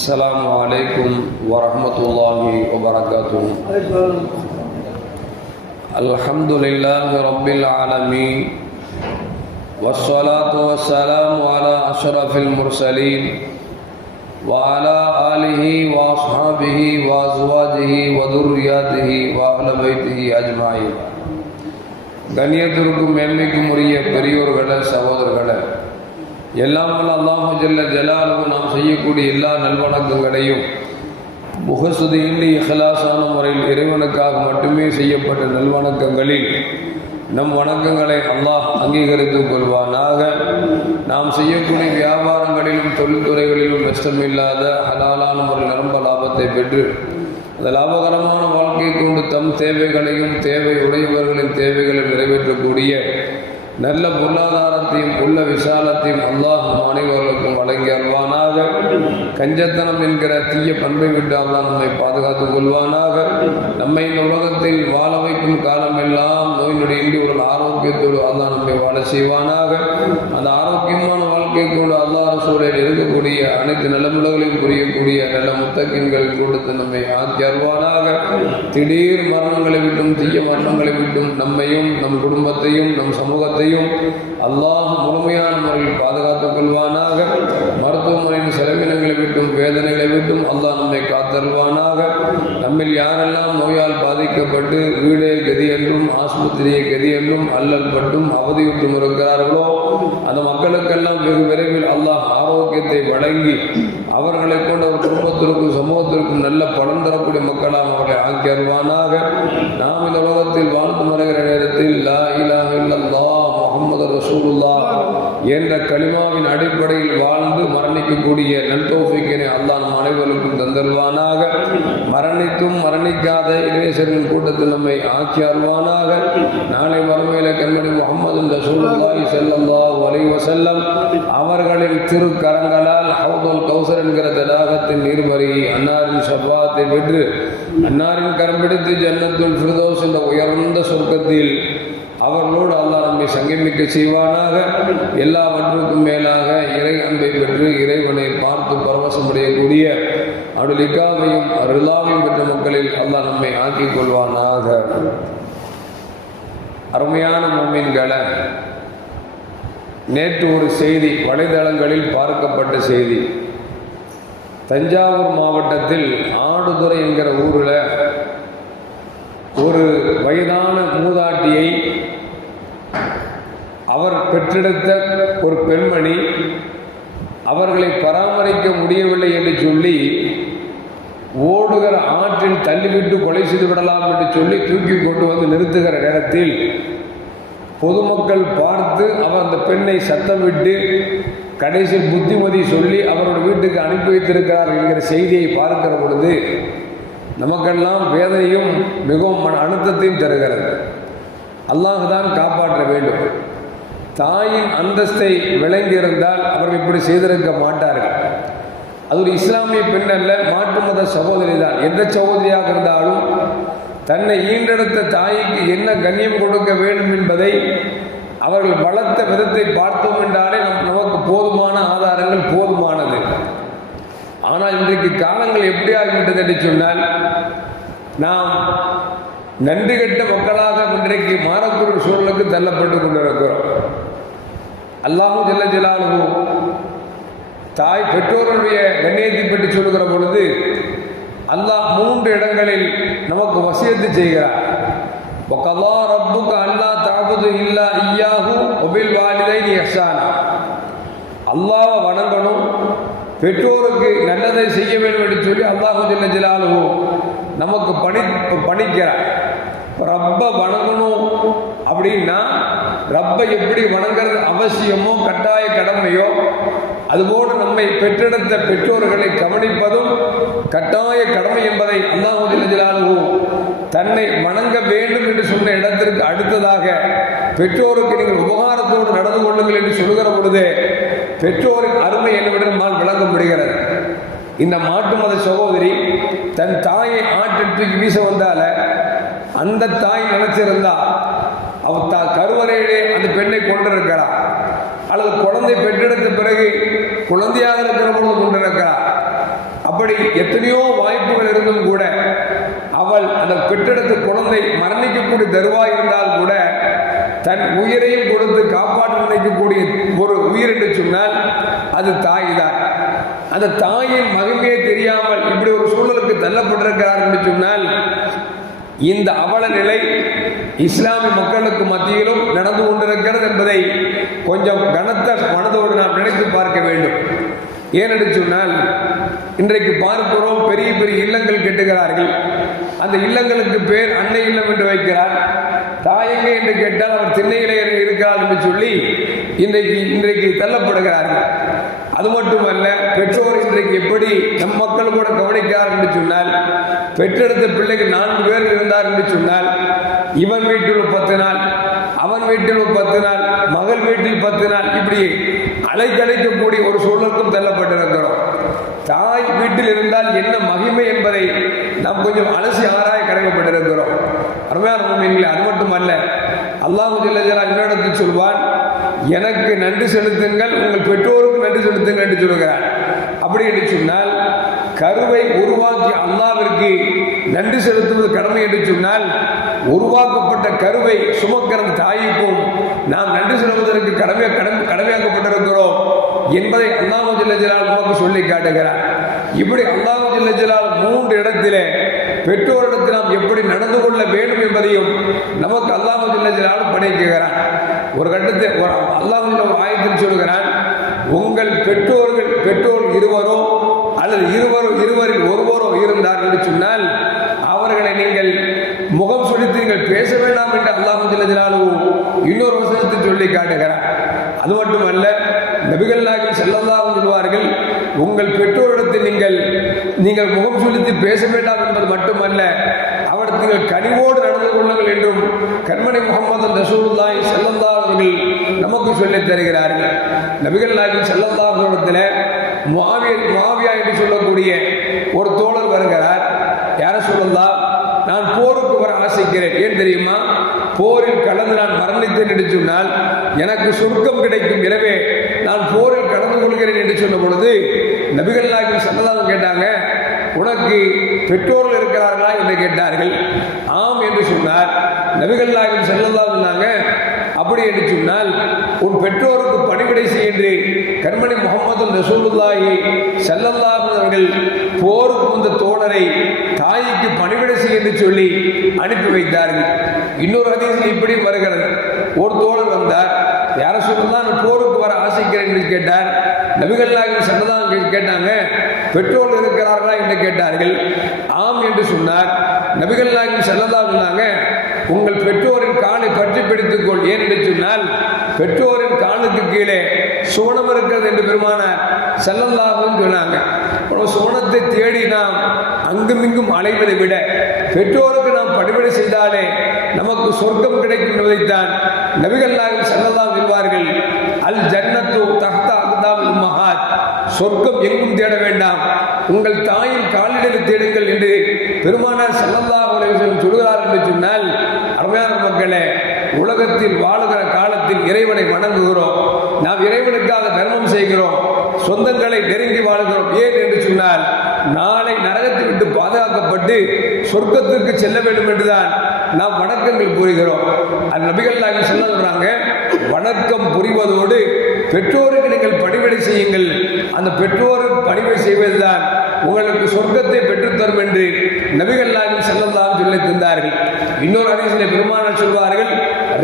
السلام عليكم ورحمة الله وبركاته الحمد لله رب العالمين والصلاة والسلام على أشرف المرسلين وعلى آله وأصحابه وأزواجه وذرياته وأهل بيته أجمعين கண்ணியத்திற்கும் மேன்மைக்கும் உரிய பெரியோர்களே சகோதரர்களே எல்லாம் வல்ல அல்லாஹு ஜல்ல ஜலாலுவும் நாம் செய்யக்கூடிய எல்லா நல்வணக்கங்களையும் முகசுதியின்றி இஹலாசான முறையில் இறைவனுக்காக மட்டுமே செய்யப்பட்ட நல்வணக்கங்களில் நம் வணக்கங்களை அல்லாஹ் அங்கீகரித்துக் கொள்வானாக. நாம் செய்யக்கூடிய வியாபாரங்களிலும் தொழில்துறைகளிலும் நஷ்டமில்லாத ஹலாலான ஒரு நிரம்ப லாபத்தை பெற்று அந்த லாபகரமான வாழ்க்கையை கொண்டு தம் தேவைகளையும் தேவை உடையவர்களின் தேவைகளை நிறைவேற்றக்கூடிய நல்ல பொருளாதாரத்தையும் உள்ள விசாலத்தையும் அல்லாஹ் நம் அனைவர்களுக்கும் வழங்கி அல்வானாக கஞ்சத்தனம் என்கிற தீய பண்பை விட்டு அல்லாஹ் நம்மை பாதுகாத்துக் கொள்வானாக. நம்மை இந்த உலகத்தில் வாழ வைக்கும் காலமெல்லாம் நோய் இன்றி ஒரு ஆரோக்கியத்தோடு அல்லாஹ் நம்மை வாழ செய்வானாக. அந்த ஆரோக்கியமான வாழ்க்கை கொண்டு அல்லாஹ் சூழலில் இருக்கக்கூடிய அனைத்து நலமுலகளையும் புரியக்கூடிய நல்ல முத்தக்கின்கள் கொடுத்து நம்மை ஆக்கி அருவானாக திடீர் மரணங்களை விட்டும் தீய மரணங்களை விட்டும் நம்மையும் நம் குடும்பத்தையும் நம் சமூகத்தையும் அல்லாஹ் முழுமையான முறையில் பாதுகாத்துக் கொள்வானாக. மருத்துவமனையின் செலவினங்களை விட்டும் வேதனைகளை விட்டும் அல்லாஹ் நம்மை காத்தருவானாக நம்மில் யாரெல்லாம் நோயால் பாதிக்கப்பட்டு வீடே கதி ஆஸ்பத்திரியை கதி அல்லல் பட்டும் அவதியுற்று இருக்கிறார்களோ? அந்த மக்களுக்கெல்லாம் வெகு விரைவில் அல்லாஹ் ஆரோக்கியத்தை வழங்கி அவர்களை கொண்ட ஒரு குடும்பத்திற்கும் சமூகத்திற்கும் நல்ல பலன் தரக்கூடிய மக்களாக அவர்களை ஆக்கி அருவானாக நாம் இந்த உலகத்தில் வாழ்ந்து மறைகிற நேரத்தில் லா இலா இல்லல்லா முகமது ரசூலுல்லா என்ற கலிமாவின் அடிப்படையில் வாழ்ந்து மரணிக்கக்கூடிய நல்தோஃபிக்கினை அல்லா நம் அனைவருக்கும் தந்தருவானாக மரணித்தும் மரணிக்காத இளைஞர்களின் கூட்டத்தில் நம்மை ஆக்கி அருவானாக நாளை மறுமையில கண்மணி முகமது ரசூலுல்லாஹி ஸல்லல்லாஹு அலைஹி வஸல்லம் அவர்களின் திருக்கரங்களால் ஹவுதுல் கௌசர் என்கிற தடாகத்தின் நீர்மருகி அன்னாரின் சபாத்தை பெற்று அன்னாரின் கரம் பிடித்து ஜன்னத்துல் ஃபிர்தௌஸ் என்ற உயர்ந்த சொர்க்கத்தில் அவர்களோடு அல்லாஹ் நம்மை சங்கமிக்க செய்வானாக. எல்லாவற்றுக்கும் மேலாக இறை அன்பை பெற்று இறைவனை பார்த்து பரவசமடையக்கூடிய அடுலிக்காவையும் அருளாவையும் பெற்ற மக்களில் அல்லாஹ் நம்மை ஆக்கிக் கொள்வானாக. அருமையான மோமீன்களை நேற்று ஒரு செய்தி வலைதளங்களில் பார்க்கப்பட்ட செய்தி. தஞ்சாவூர் மாவட்டத்தில் ஆடுதுறை என்கிற ஊரில் ஒரு வயதான மூதாட்டியை அவர் பெற்றெடுத்த ஒரு பெண்மணி அவர்களை பராமரிக்க முடியவில்லை என்று சொல்லி ஓடுகிற ஆற்றில் தள்ளிவிட்டு கொலை செய்து விடலாம் என்று சொல்லி தூக்கி கொண்டு வந்து நிறுத்துகிற நேரத்தில் பொதுமக்கள் பார்த்து அவர் அந்த பெண்ணை சத்தமிட்டு கடைசி புத்திமதி சொல்லி அவரோட வீட்டுக்கு அனுப்பி வைத்திருக்கிறார் என்கிற செய்தியை பார்க்கிற பொழுது நமக்கெல்லாம் வேதனையும் மிகவும் மன அழுத்தத்தையும் தருகிறது. அல்லாஹ் தான் காப்பாற்ற வேண்டும். தாயின் அந்தஸ்தை விளங்கியிருந்தால் அவர்கள் இப்படி செய்திருக்க மாட்டார்கள். அது ஒரு இஸ்லாமிய பெண் அல்ல மாற்று மத சகோதரி தான். எந்த சகோதரியாக இருந்தாலும் தன்னை ஈண்டெடுத்த தாய்க்கு என்ன கண்ணியம் கொடுக்க வேண்டும் என்பதை அவர்கள் வளர்த்த விதத்தை பார்த்தோம் என்றாலே நமக்கு போதுமான ஆதாரங்கள் போதுமானது. ஆனால் இன்றைக்கு காலங்கள் எப்படி ஆகிவிட்டது என்று சொன்னால் நாம் நன்றி கெட்ட மக்களாக இன்றைக்கு மாறக்கூடிய சூழலுக்கு தள்ளப்பட்டு கொண்டிருக்கிறோம். அல்லாஹும் ஜெல்ல ஜலாலுகு தாய் பெற்றோருடைய கண்ணியத்தை பற்றி சொல்லுகிற பொழுது அல்லாஹ் மூன்று இடங்களில் நமக்கு வசியத்து செய்கிறார். ஒக்கல்லா ரப்புக்கு அல்லா தாபுது இல்லா ஐயாஹு ஒபில் வாலிதை நீ எஸ்ஸானா அல்லாவை வணங்கணும் பெற்றோருக்கு நல்லதை செய்ய வேண்டும் என்று சொல்லி அல்லாஹு ஜெல்ல ஜலாலுஹு நமக்கு பணி பணிக்கிறார். ரப்ப வணங்கணும் அப்படின்னா ரப்பை எப்படி வணங்க அவசியமோ கட்டாய கடமையோ அதுபோன்று நம்மை பெற்றெடுத்த பெற்றோர்களை கவனிப்பதும் கட்டாய கடமை என்பதை அல்லாஹு தன்னை வணங்க வேண்டும் என்று சொன்ன இடத்திற்கு அடுத்ததாக பெற்றோருக்கு நீங்கள் உபகாரத்தோடு நடந்து கொள்ளுங்கள் என்று சொல்லுகிற பொழுது பெற்றோரின் அருமை என்னவென்று நம்மால் விளங்க முடிகிறது இந்த மாட்டு மத சகோதரி தன் தாயை ஆற்றில் வீச வந்தால அந்த தாய் நினைச்சிருந்தா அவ தா கருவறையிலே அந்த பெண்ணை கொண்டிருக்கிறான் அல்லது குழந்தை பெற்றெடுத்த பிறகு குழந்தையாக இருக்கிற பொழுது கொண்டிருக்கிறார் அப்படி அப்படி எத்தனையோ வாய்ப்புகள் இருந்தும் கூட அவள் அந்த பெற்றெடுத்த குழந்தை மரணிக்கக்கூடிய தருவாய் இருந்தால் கூட தன் உயிரையும் கொடுத்து காப்பாற்ற நினைக்கக்கூடிய ஒரு உயிர் என்று சொன்னால் அது தாய் தான். அந்த தாயின் மகிமையை தெரியாமல் இப்படி ஒரு சூழலுக்கு தள்ளப்பட்டிருக்கிறார் என்று சொன்னால் இந்த அவல நிலை இஸ்லாமிய மக்களுக்கு மத்தியிலும் நடந்து கொண்டிருக்கிறது என்பதை கொஞ்சம் கனத்த மனதோடு நாம் நினைத்து பார்க்க வேண்டும். ஏனென்று சொன்னால் இன்றைக்கு பார்க்கிறோம் பெரிய பெரிய இல்லங்கள் கெட்டுகிறார்கள். அந்த இல்லங்களுக்கு பேர் அன்னை இல்லம் என்று வைக்கிறார். தாயங்க என்று கேட்டால் அவர் திண்ணையிலே இருக்கிறார் என்று சொல்லி இன்றைக்கு இன்றைக்கு தள்ளப்படுகிறார்கள். அது மட்டுமல்ல பெற்றோர் இன்றைக்கு எப்படி நம் மக்கள் கூட கவனிக்கிறார் என்று சொன்னால் பெற்றெடுத்த பிள்ளைக்கு நான்கு பேர் இருந்தார் என்று சொன்னால் இவன் வீட்டில் பத்து நாள் அவன் வீட்டில் பத்து நாள் மகள் வீட்டில் பத்து நாள் இப்படி அலைக்கழிக்கக்கூடிய ஒரு சூழலுக்கும் தள்ளப்பட்டிருக்கிறோம். தாய் வீட்டில் இருந்தால் என்ன மகிமை என்பதை நாம் கொஞ்சம் அலசி ஆராய கடமைப்பட்டிருக்கிறோம். அருமையான உண்மைங்களே அது மட்டுமல்ல அல்லாஹு ஜல்லஜலா இன்னிடத்தில் சொல்வான் எனக்கு நன்றி செலுத்துங்கள் உங்கள் பெற்றோருக்கு நன்றி செலுத்துங்கள் என்று சொல்கிறான் அப்படி என்று சொன்னால் கருவை உருவாக்கி அல்லாவிற்கு நன்றி செலுத்துவது கடமை என்று சொன்னால் உருவாக்கப்பட்ட கருவை சுமக்கிற தாய்க்கும் நாம் நன்றி செலுத்துவதற்கு கடமை கடமையாக்கப்பட்டிருக்கிறோம் என்பதை அல்லாஹு ஜில்லஜிலால் நமக்கு சொல்லி காட்டுகிறார். இப்படி அல்லாஹு ஜில்லஜிலால் மூன்று இடத்திலே பெற்றோரிடத்தில் நாம் எப்படி நடந்து கொள்ள வேண்டும் என்பதையும் நமக்கு அல்லாஹு ஜில்லஜிலால் படைக்கிறார். ஒரு கட்டத்தில் அல்லாஹ் ஆயத்தில் சொல்கிறான் உங்கள் பெற்றோர்கள் பெற்றோர் இருவரும் அல்லது இருவரோ இருவரில் ஒருவரோ இருந்தார் என்று சொன்னால் அவர்களை நீங்கள் முகம் சுழித்து நீங்கள் பேச வேண்டாம் என்று அல்லாஹு ஜல்லஜலாலும் இன்னொரு வசனத்தில் சொல்லி காட்டுகிறார் அது மட்டுமல்ல நபிகள் நாயகம் செல்லல்லாவும் சொல்வார்கள் உங்கள் பெற்றோரிடத்தில் நீங்கள் நீங்கள் முகம் சுழித்து பேச வேண்டாம் என்பது மட்டுமல்ல அவருக்கு நீங்கள் கனிவோடு நடந்து கொள்ளுங்கள் என்றும் கண்மணி முகமது ரசூலுல்லாய் செல்லந்தா அவர்கள் நமக்கு சொல்லித் தருகிறார்கள். நபிகள் நாயகம் செல்லந்தா அவர்களிடத்தில் மாவிய மாவியா என்று சொல்லக்கூடிய ஒரு தோழர் வருகிறார். யார சொல்லந்தா நான் போருக்கு வர ஆசைக்கிறேன். ஏன் தெரியுமா? போரில் கலந்து நான் மரணித்தேன் என்று சொன்னால் எனக்கு சொர்க்கம் கிடைக்கும். எனவே நான் போரில் கலந்து கொள்கிறேன் என்று சொன்ன பொழுது நபிகள் நாயகம் சன்னதானம் கேட்டாங்க உனக்கு பெற்றோர்கள் இருக்கிறார்களா என்று கேட்டார்கள். ஆம் என்று சொன்னார். நபிகள் நாயகம் செல்லல்லா சொன்னாங்க. அப்படி என்று சொன்னால் உன் பெற்றோருக்கு பணிவிடை செய்கின்று கண்மணி முகமது ரசூலுல்லாஹி செல்லல்லாஹ் அவர்கள் போருக்கு வந்த தோழரை தாய்க்கு பணிவிடை செய்ய என்று சொல்லி அனுப்பி வைத்தார்கள். இன்னொரு அதிசயம் இப்படி வருகிறது. ஒரு தோழர் வந்தார். யார சொல்லுதான் போருக்கு வர ஆசைக்கிறேன் என்று கேட்டார். நபிகள் நாயகம் சன்னதான் கேட்டாங்க. பெற்றோர் இருக்கிறார்களா என்று கேட்டார்கள். ஆம் என்று சொன்னார். நபிகள் நாயகம் செல்லதா சொன்னாங்க உங்கள் பெற்றோரின் காலை பற்றி பிடித்துக்கொள். ஏன் என்று சொன்னால் பெற்றோரின் காலுக்கு கீழே சோனம் இருக்கிறது என்று பெருமானார் செல்லல்லாகவும் சொன்னாங்க. சோனத்தை தேடி நாம் அங்குமிங்கும் அலைவதை விட பெற்றோருக்கு நாம் பணிவிடை செய்தாலே நமக்கு சொர்க்கம் கிடைக்கும் என்பதைத்தான் நபிகள் நாயகம் செல்லலாம் சொல்வார்கள் அல் ஜன்னத்து தஹ்தா சொர்க்கம் எங்கும் தேட வேண்டாம். உங்கள் தாயின் காலிடத்தில் தேடுங்கள் என்று பெருமானார் செல்லல்லா உலகம் சொல்கிறார் என்று சொன்னால் அருமையான மக்களே உலகத்தில் வாழுகிற காலத்தில் இறைவனை வணங்குகிறோம். நாம் இறைவனுக்காக தர்மம் செய்கிறோம். சொந்தங்களை நெருங்கி வாழ்கிறோம். ஏன் என்று சொன்னால் நாளை நரகத்தை விட்டு பாதுகாக்கப்பட்டு சொர்க்கத்திற்கு செல்ல வேண்டும் என்றுதான் நாம் வணக்கங்கள் புரிகிறோம் அது நபிகள் நாங்கள் சொல்ல சொல்றாங்க வணக்கம் புரிவதோடு பெற்றோருக்கு நீங்கள் பணிவிடை செய்யுங்கள். அந்த பெற்றோர் பணிவை செய்வதுதான் உங்களுக்கு சொர்க்கத்தை பெற்றுத்தரும் என்று நபிகள் நாயகம் செல்லலாம் சொல்லி தந்தார்கள். இன்னொரு அதிசய பெருமானார் சொல்வார்கள்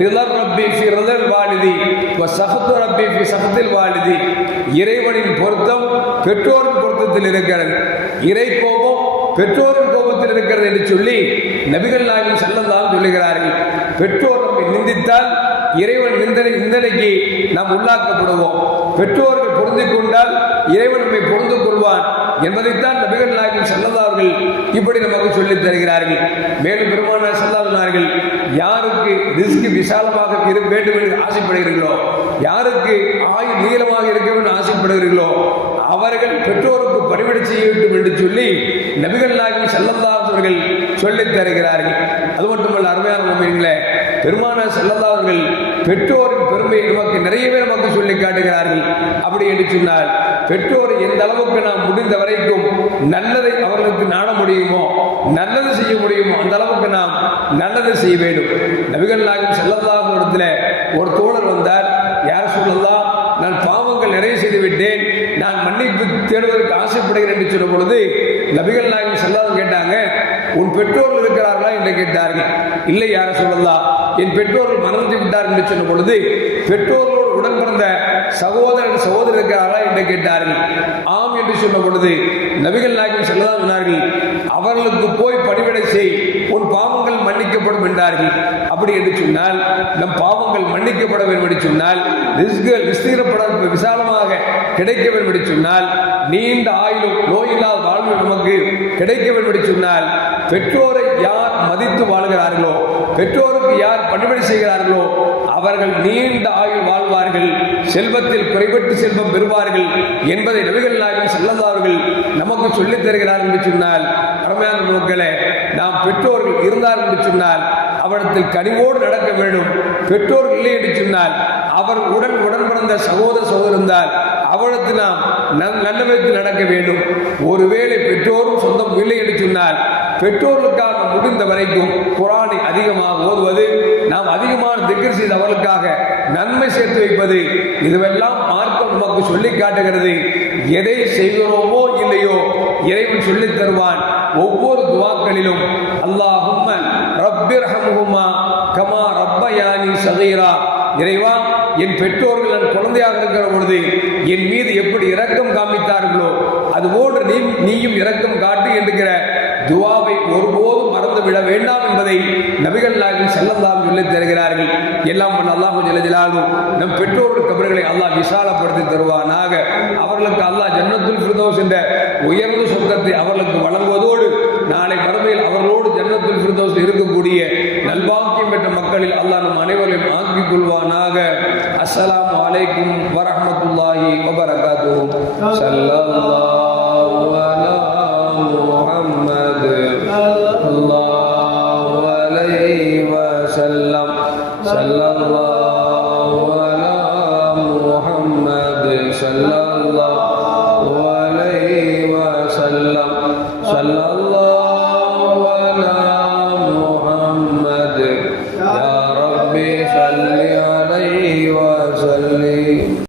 ரிதர் ரப்பி ஃபி ரிலர் வாலிதி சகத்து ரப்பி ஃபி சகத்தில் வாலிதி. இறைவனின் பொருத்தம் பெற்றோரின் பொருத்தத்தில் இருக்கிறது. இறை கோபம் பெற்றோரின் கோபத்தில் இருக்கிறது என்று சொல்லி நபிகள் நாயகம் செல்லலாம் சொல்லுகிறார்கள். பெற்றோர் நம்மை நிந்தித்தால் இறைவன் நிந்தனை நிந்தனைக்கு நாம் உள்ளாக்கப்படுவோம். பெற்றோர்கள் பொருந்திக் கொண்டால் இறைவன் நம்மை பொருந்து கொள்வான் என்பதைத்தான் நபிகள் நாயகம் செல்லதார்கள் இப்படி நமக்கு சொல்லித் தருகிறார்கள். மேலும் பெருமானார் செல்லாதனார்கள் யாருக்கு ரிஸ்க் விசாலமாக இருக்க வேண்டும் என்று ஆசைப்படுகிறீர்களோ யாருக்கு ஆயுள் நீளமாக இருக்க வேண்டும் ஆசைப்படுகிறீர்களோ அவர்கள் பெற்றோருக்கு பணிவிடை செய்ய வேண்டும் என்று சொல்லி நபிகள் நாயகம் செல்லந்தாவர்கள் சொல்லித் தருகிறார்கள். அது மட்டுமல்ல அருமையான உண்மைகளே பெருமானார் செல்லந்தாவர்கள் பெற்றோரின் பெருமையை நமக்கு நிறையவே நமக்கு சொல்லி காட்டுகிறார்கள். அப்படி என்று சொன்னால் பெற்றோர் எந்த அளவுக்கு நாம் முடிந்த வரைக்கும் நல்லதை அவர்களுக்கு நாட முடியுமோ நல்லது செய்ய முடியுமோ அந்த அளவுக்கு நாம் நல்லது செய்ய வேண்டும். நபிகள் நாயகம் செல்லதாக இடத்துல ஒரு தோழர் வந்தார். யார் சொல்லலாம் நான் பாவங்கள் நிறைய செய்து விட்டேன் நான் மன்னிப்பு தேடுவதற்கு ஆசைப்படுகிறேன் என்று சொன்ன பொழுது நபிகள் நாயகம் பெற்றோர்கள் இருக்கிறார்களா என்று கேட்டார்கள். இல்லை யார சொல்லலாம் என் பெற்றோர்கள் மறந்து விட்டார் என்று சொன்ன பொழுது பெற்றோர்களோடு உடன் பிறந்த சகோதரன் சகோதரர் இருக்கிறார்களா என்று கேட்டார்கள். ஆம் என்று சொன்ன பொழுது நபிகள் நாயகம் செல்லதான் சொன்னார்கள் அவர்களுக்கு போய் பணிவிடை செய் உன் பாவங்கள் மன்னிக்கப்படும் என்றார்கள். அப்படி என்று சொன்னால் நம் பாவங்கள் மன்னிக்கப்பட வேண்டும் என்று சொன்னால் ரிஸ்குகள் விஸ்தீரப்பட விசாலமாக கிடைக்க வேண்டும் என்று சொன்னால் நீண்ட ஆயுளும் நோயில்லாத வாழ்வு நமக்கு கிடைக்க வேண்டும் என்று சொன்னால் பெற்றோரை யார் மதித்து வாழ்கிறார்களோ பெற்றோருக்கு யார் பணிபடி செய்கிறார்களோ அவர்கள் நீண்ட ஆயுள் வாழ்வார்கள் செல்வத்தில் குறைபட்டு செல்வம் பெறுவார்கள் என்பதை நபிகள் நாயகம் செல்லதார்கள் நமக்கு சொல்லித் தருகிறார் என்று சொன்னால் அருமையான மக்களே நாம் பெற்றோர்கள் இருந்தார் என்று சொன்னால் அவரிடத்தில் கனிவோடு நடக்க வேண்டும். பெற்றோர் இல்லை என்று சொன்னால் அவர் உடன் உடன் பிறந்த சகோதர சகோதரந்தால் அவளுக்கு நாம் நல்ல விதத்தில் நடக்க வேண்டும். ஒருவேளை பெற்றோரும் சொந்தம் இல்லை என்று சொன்னால் பெற்றோர்களுக்காக முடிந்த வரைக்கும் குரானை அதிகமாக ஓதுவது நாம் அதிகமான திக்கர் செய்து அவர்களுக்காக நன்மை சேர்த்து வைப்பது இதுவெல்லாம் மார்க்கம் நமக்கு சொல்லி காட்டுகிறது. எதை செய்கிறோமோ இல்லையோ இறைவன் சொல்லித் தருவான் ஒவ்வொரு துவாக்களிலும். அல்லாஹும்ம ரப்பிர்ஹம்ஹுமா கமா ரப்பயானி சதீரா இறைவா என் பெற்றோர்கள் நான் குழந்தையாக இருக்கிற பொழுது என் மீது எப்படி இரக்கம் காமித்தார்களோ அதுபோன்று நீ நீயும் இரக்கம் காட்டு என்கிற துவாவை ஒருபோதும் மறந்து விட வேண்டாம் என்பதை நபிகள் நாயகம் செல்லல்லாம் சொல்லி தருகிறார்கள். எல்லாம் பண்ண அல்லாஹ் ஜலஜலாகும் நம் பெற்றோர்கள் கபர்களை அல்லாஹ் விசாலப்படுத்தி தருவானாக. அவர்களுக்கு அல்லாஹ் ஜன்னத்துல் ஃபிர்தௌஸ் என்ற உயர்ந்த சொந்தத்தை அவர்களுக்கு வழங்குவதோடு நாளை மறுமையில் அவர்களோடு ஜன்னத்துல் ஃபிர்தௌஸ் இருக்கக்கூடிய நல்வாக்கியம் பெற்ற மக்களில் அல்லாஹ் நம் அனைவரையும் ஆக்கிக் கொள்வானாக. அஸ்ஸலாமு அலைக்கும் வரஹ்மத்துல்லாஹி வபரகாத்து ஸல்லல்லாஹு محمد.